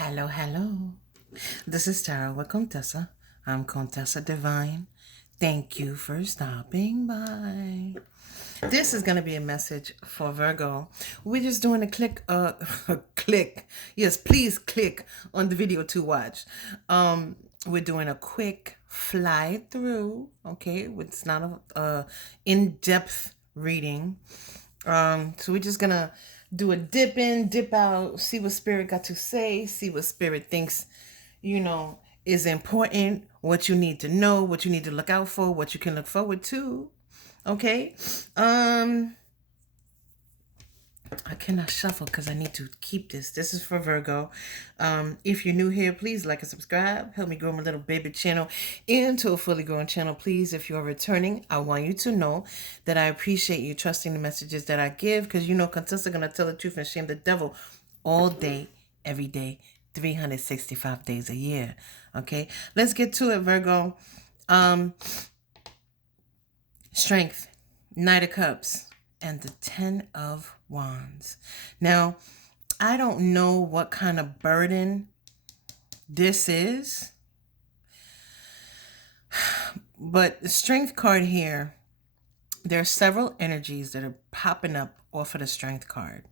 Hello, hello. This is Tara with Contessa. I'm Contessa Divine. Thank you for stopping by. This is going to be a message for Virgo. We're just doing a click. Yes, please click on the video to watch. We're doing a quick fly through, okay? It's not a in-depth reading. So we're just gonna do a dip in, dip out, see what spirit got to say, see what spirit thinks, is important, what you need to know, what you need to look out for, what you can look forward to. Okay. I cannot shuffle because I need to keep this. This is for Virgo. If you're new here, please like and subscribe. Help me grow my little baby channel into a fully grown channel. Please, if you're returning, I want you to know that I appreciate you trusting the messages that I give because Contessa gonna tell the truth and shame the devil all day, every day, 365 days a year. Okay, let's get to it, Virgo. Strength, Knight of Cups, and the 10 of Wands. Now, I don't know what kind of burden this is, but the Strength card here, there are several energies that are popping up off of the Strength card.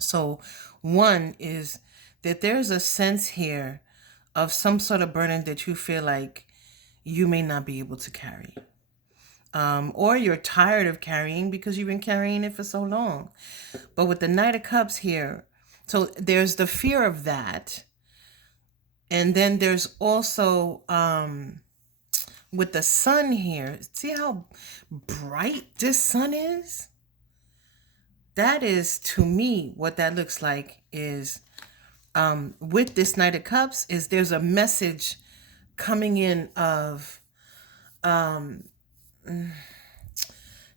So one is that there's a sense here of some sort of burden that you feel like you may not be able to carry. Or you're tired of carrying because you've been carrying it for so long. But with the Knight of Cups here, so there's the fear of that. And then there's also, with the sun here, see how bright this sun is? That is, to me, what that looks like is, with this Knight of Cups, is there's a message coming in of,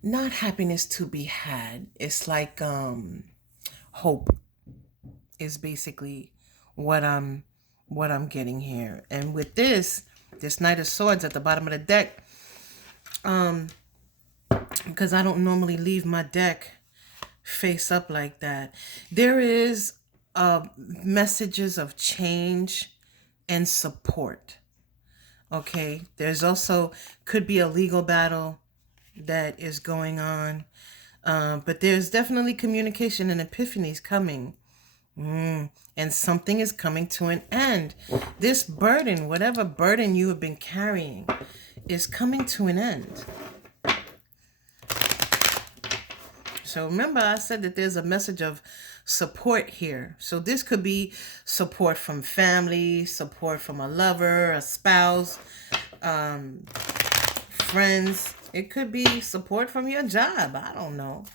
not happiness to be had. It's like hope is basically what I'm getting here. And with this Knight of Swords at the bottom of the deck, because I don't normally leave my deck face up like that, there is messages of change and support. Okay, there's also could be a legal battle that is going on, but there's definitely communication and epiphanies coming, and something is coming to an end. This burden, whatever burden you have been carrying, is coming to an end. So remember, I said that there's a message of support here. So this could be support from family, support from a lover, a spouse, friends. It could be support from your job. I don't know.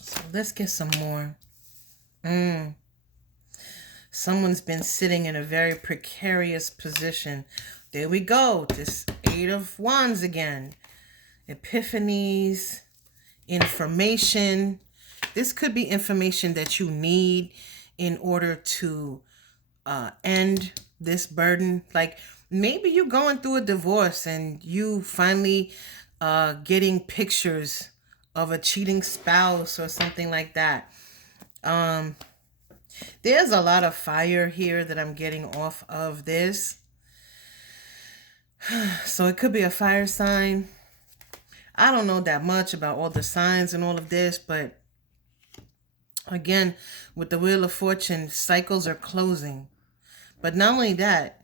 So let's get some more. Someone's been sitting in a very precarious position. There we go. This 8 of Wands again. Epiphanies, information. This could be information that you need in order to end this burden. Like maybe you're going through a divorce and you finally getting pictures of a cheating spouse or something like that. There's a lot of fire here that I'm getting off of this. So it could be a fire sign. I don't know that much about all the signs and all of this, but again, with the Wheel of Fortune, cycles are closing. But not only that,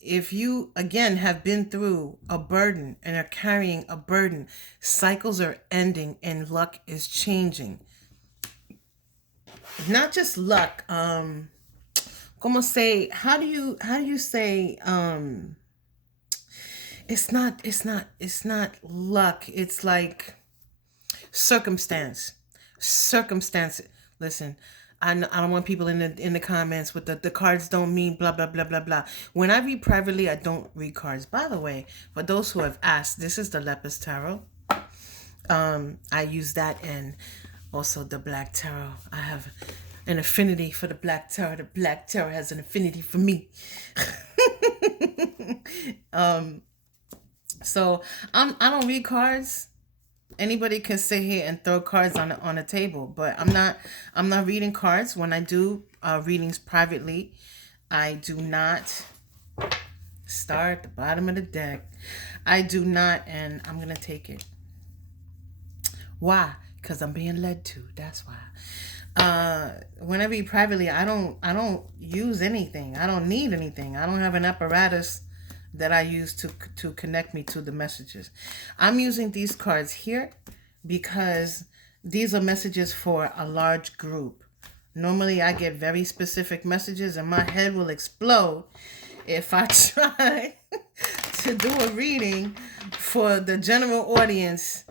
if you, again, have been through a burden and are carrying a burden, cycles are ending and luck is changing. Not just luck. Como say, how do you say, it's not luck. It's like circumstance. Listen, I don't want people in the comments with the cards don't mean blah blah blah blah blah. When I read privately, I don't read cards. By the way, for those who have asked, this is the Lepus Tarot. I use that and also the Black Tarot. I have an affinity for the Black Tarot. The Black Tarot has an affinity for me. So I don't read cards. Anybody can sit here and throw cards on a table, but I'm not reading cards. When I do readings privately, I do not start at the bottom of the deck. I do not, and I'm gonna take it. Why? Because I'm being led to. That's why. When I read privately, I don't use anything. I don't need anything. I don't have an apparatus that I use to connect me to the messages. I'm using these cards here because these are messages for a large group. Normally I get very specific messages and my head will explode if I try to do a reading for the general audience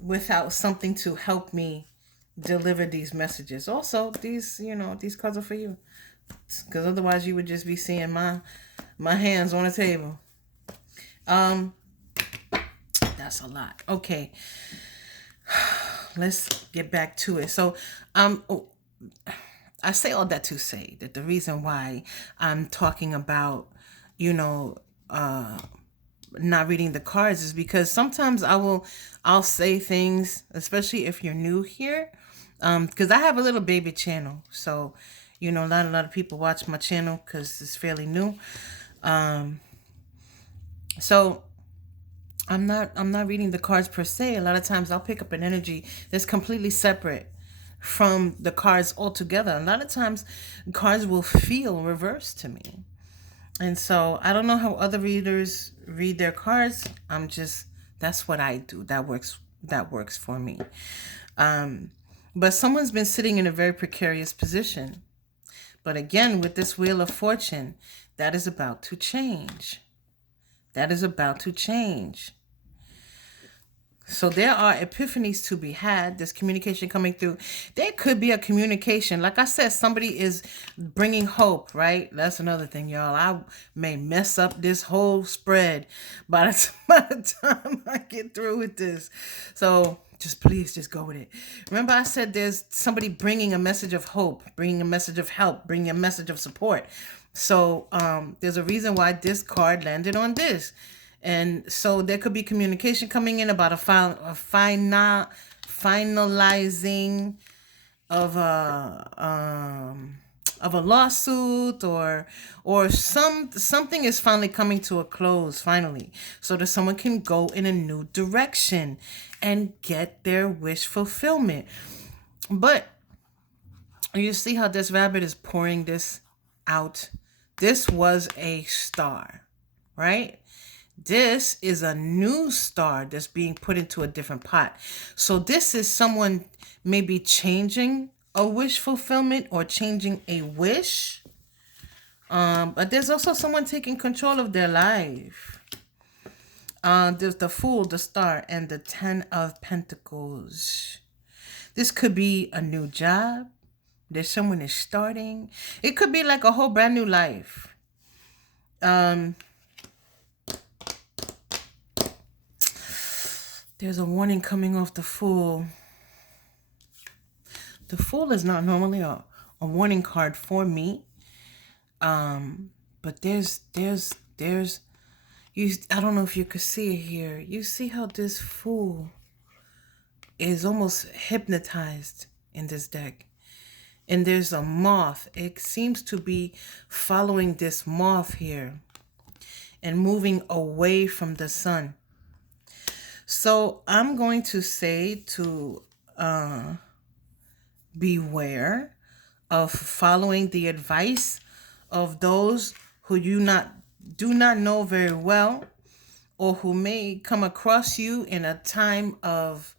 without something to help me deliver these messages. Also, these cards are for you, because otherwise you would just be seeing my hands on the table. Um, that's a lot. Okay, let's get back to it. So, oh, I say all that to say that the reason why I'm talking about, you know, not reading the cards is because sometimes I'll say things, especially if you're new here, because I have a little baby channel, so a lot of people watch my channel because it's fairly new. So I'm not reading the cards per se. A lot of times I'll pick up an energy that's completely separate from the cards altogether. A lot of times cards will feel reversed to me. And so I don't know how other readers read their cards. That's what I do. That works for me. But someone's been sitting in a very precarious position. But again, with this Wheel of Fortune, that is about to change. That is about to change. So there are epiphanies to be had. There's communication coming through. There could be a communication. Like I said, somebody is bringing hope, right? That's another thing, y'all. I may mess up this whole spread by the time I get through with this. So please just go with it. Remember I said there's somebody bringing a message of hope, bringing a message of help, bringing a message of support. So there's a reason why this card landed on this. And so there could be communication coming in about a finalizing of a lawsuit, or something is finally coming to a close finally, so that someone can go in a new direction and get their wish fulfillment. But you see how this rabbit is pouring this out. This was a star, right? This is a new star that's being put into a different pot. So this is someone maybe changing a wish fulfillment or changing a wish. But there's also someone taking control of their life. There's the Fool, the Star, and the Ten of Pentacles. This could be a new job. There's someone is starting. It could be like a whole brand new life. There's a warning coming off the Fool. The Fool is not normally a warning card for me. But there's you. I don't know if you could see it here. You see how this Fool is almost hypnotized in this deck. And there's a moth. It seems to be following this moth here and moving away from the sun. So I'm going to say to beware of following the advice of those who you do not know very well, or who may come across you in a time of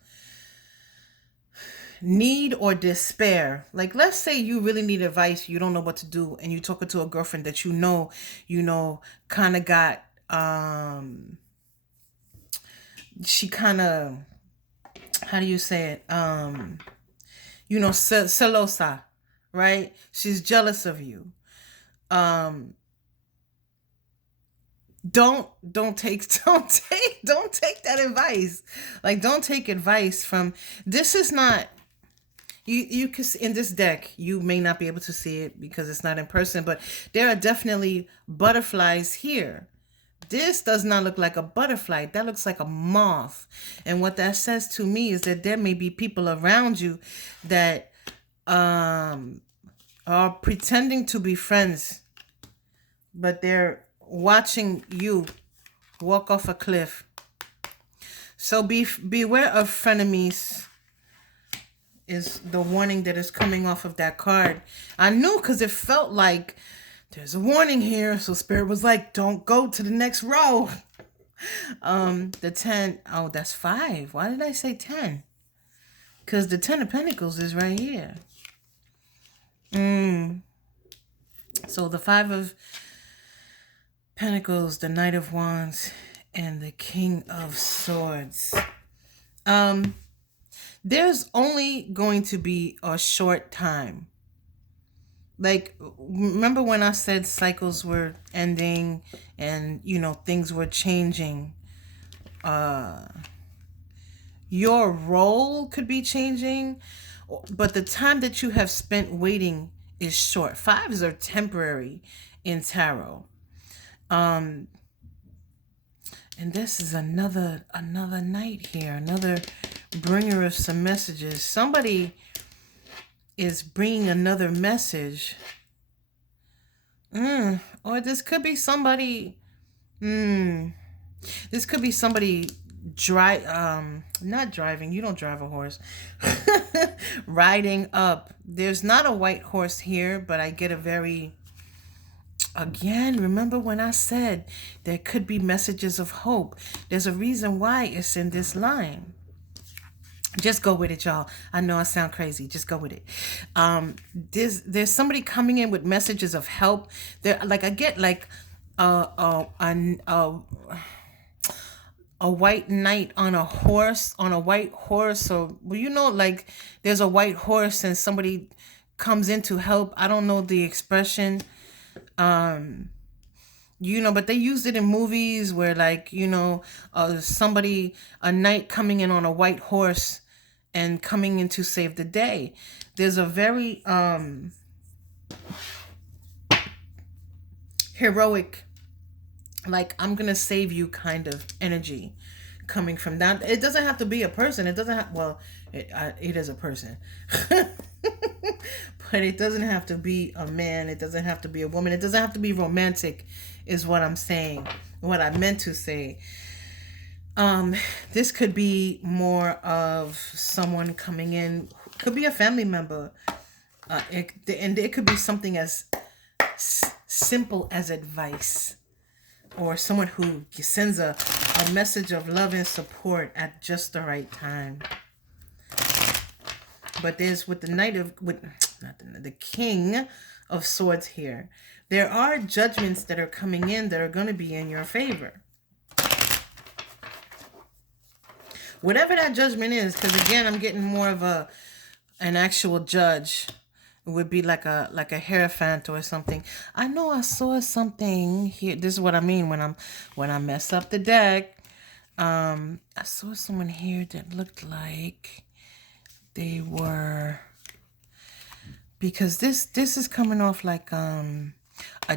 need or despair. Like, let's say you really need advice, you don't know what to do, and you're talking to a girlfriend that you know kind of got she kind of, how do you say it? Celosa, right? She's jealous of you. Don't take don't take that advice. Like, don't take advice from, this is not, you can, in this deck, you may not be able to see it because it's not in person, but there are definitely butterflies here. this does not look like a butterfly. That looks like a moth. And what that says to me is that there may be people around you that are pretending to be friends, but they're watching you walk off a cliff. So beware of frenemies is the warning that is coming off of that card. I knew, because it felt like there's a warning here. So Spirit was like, don't go to the next row. The 10, oh, that's 5. Why did I say 10? Because the 10 of Pentacles is right here. So the 5 of Pentacles, the Knight of Wands, and the King of Swords. There's only going to be a short time. Like, remember when I said cycles were ending and, you know, things were changing? Your role could be changing, but the time that you have spent waiting is short. 5s are temporary in tarot. And this is another knight here, another bringer of some messages. Somebody is bringing another message. Or this could be somebody, this could be somebody not driving, you don't drive a horse, riding up. There's not a white horse here, but I get a very, again, remember when I said there could be messages of hope? There's a reason why it's in this line. Just go with it, y'all. I know I sound crazy. Just go with it. There's somebody coming in with messages of help. There, like, I get like a white knight on a horse, on a white horse, or, well, you know, like there's a white horse and somebody comes in to help. I don't know the expression, you know, but they used it in movies where, like, you know, somebody, a knight coming in on a white horse and coming in to save the day. There's a very heroic, like, I'm gonna save you kind of energy coming from that. It doesn't have to be a person. It doesn't have, well, it is a person. But it doesn't have to be a man. It doesn't have to be a woman. It doesn't have to be romantic, is what I'm saying. What I meant to say. This could be more of someone coming in. Could be a family member. And it could be something as simple as advice. Or someone who sends a message of love and support at just the right time. But there's with the the King of Swords here, there are judgments that are coming in that are going to be in your favor. Whatever that judgment is, because again, I'm getting more of an actual judge. It would be like a hierophant or something. I know I saw something here. This is what I mean when I mess up the deck. I saw someone here that looked like they were, because this is coming off like a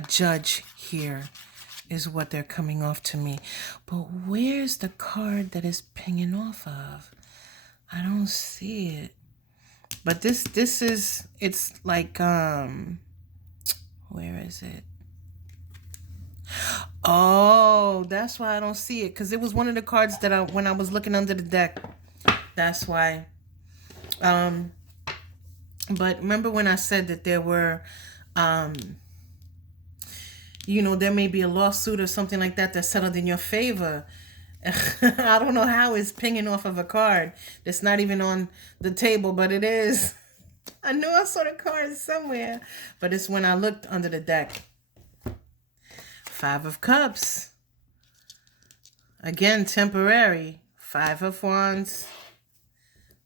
judge here is what they're coming off to me. But where's the card that is pinging off of? I don't see it. But this is, it's like, where is it? Oh, that's why I don't see it. Because it was one of the cards that when I was looking under the deck. That's why. But remember when I said that there were, you know, there may be a lawsuit or something like that that's settled in your favor. I don't know how it's pinging off of a card that's not even on the table, but it is. I knew I saw the card somewhere, but it's when I looked under the deck. 5 of Cups. Again, temporary. 5 of Wands.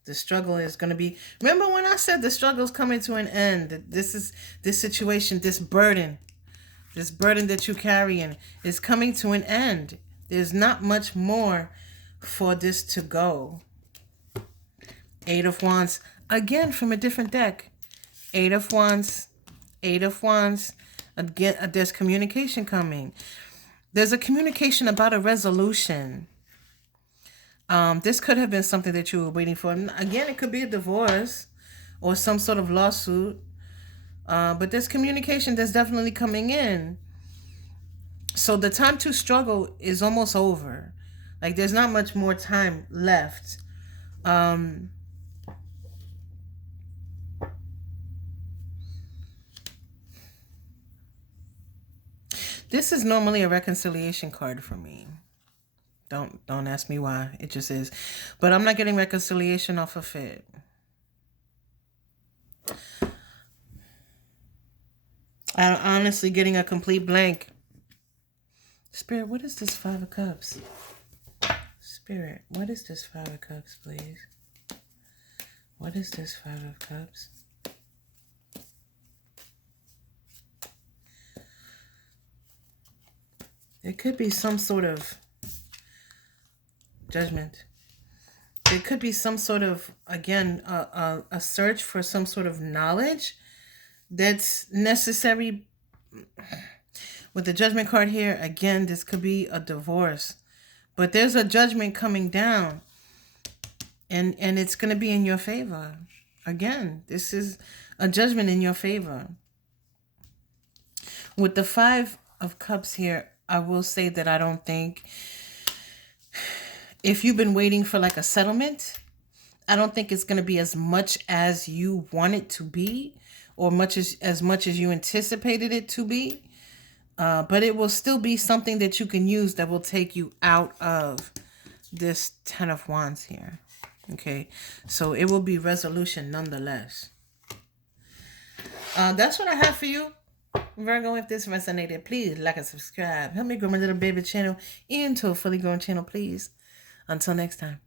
The struggle is going to be... Remember when I said the struggle is coming to an end? This situation, this burden that you're carrying is coming to an end. There's not much more for this to go. 8 of Wands. Again, from a different deck. 8 of Wands. 8 of Wands. Again, there's communication coming. There's a communication about a resolution. This could have been something that you were waiting for. And again, it could be a divorce or some sort of lawsuit. But there's communication that's definitely coming in. So the time to struggle is almost over. Like there's not much more time left. This is normally a reconciliation card for me. Don't ask me why. It just is. But I'm not getting reconciliation off of it. I'm honestly getting a complete blank. Spirit, what is this Five of Cups? Spirit, what is this Five of Cups, please? What is this Five of Cups? It could be some sort of judgment. It could be some sort of, again, a search for some sort of knowledge that's necessary. With the judgment card here, again, this could be a divorce. But there's a judgment coming down. And it's going to be in your favor. Again, this is a judgment in your favor. With the Five of Cups here, I will say that I don't think, if you've been waiting for like a settlement, I don't think it's going to be as much as you want it to be, or as much as you anticipated it to be. But it will still be something that you can use that will take you out of this Ten of Wands here. Okay, so it will be resolution nonetheless. That's what I have for you, Virgo. If this resonated, please like and subscribe. Help me grow my little baby channel into a fully grown channel, please. Until next time.